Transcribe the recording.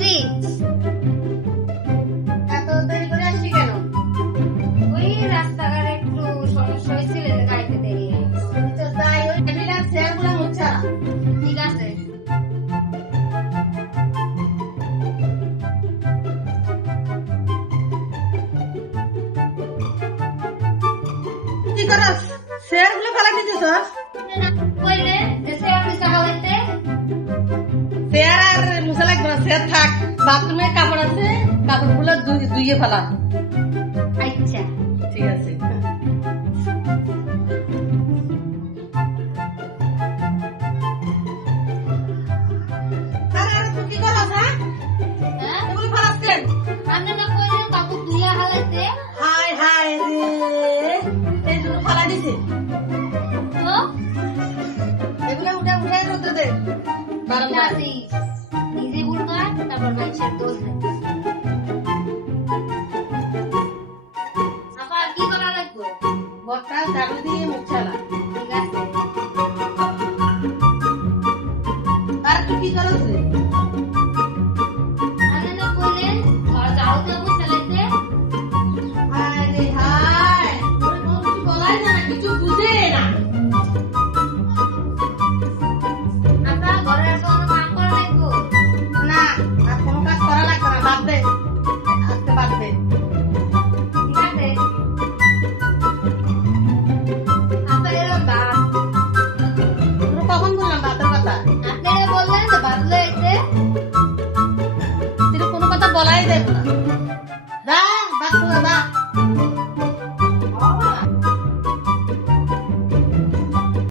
6। এত দেরি করে আসছি কেন? ওই রাস্তাঘাটে একটু সমস্যা হয়েছিল, গাড়িতে দেরি হয়ে গেছে। তো তাই ওই টেবিল আর চেয়ারগুলো মুছা। ঠিক আছে। কি করস? চেয়ারগুলো ফেলা দিতেছস? কইলে যে চেয়ার মিশা হইতে চেয়ার আর মুছা লাগবে না, চেয়ার থাক। বাথরুমে কাপড় আছে, কাপড়গুলো ধুইয়ে ফেলা। আচ্ছা। ঠিক আছে। আরে তুই কি করস? হ্যাঁ, হ্যাঁ এগুলো ফেলাস কেন? আপনি না কইলে কাপড় ধুইয়া হালাইতে হায় হায় রে, এইগুলো ফেলা দিছে। তো এগুলো উঠে উঠে রোদে দে বারান্দায়। আসিস নিজে বুড়বা তারপর মানুষের দোষ নাই। আবার কি করা লাগবে? বস্তা ঝাড়ু দিয়ে মুছালা। ঠিক আছে। আর তুই কি করস রে? আপনি না কইলে ঘর যাও যাবো চালাইতে হায় রে হায়, ওরে কোনো কিছু বলাই যায় না, কিছু বুঝে না। আপনার ঘরে আর কোনো কাম করা লাগবে? না, আর কোনো কাজ করা লাগবে না, বাদ দে। আজকে বাদ দে। ঠিক আছে। আপনার এরকম দাঁত তোরা কখন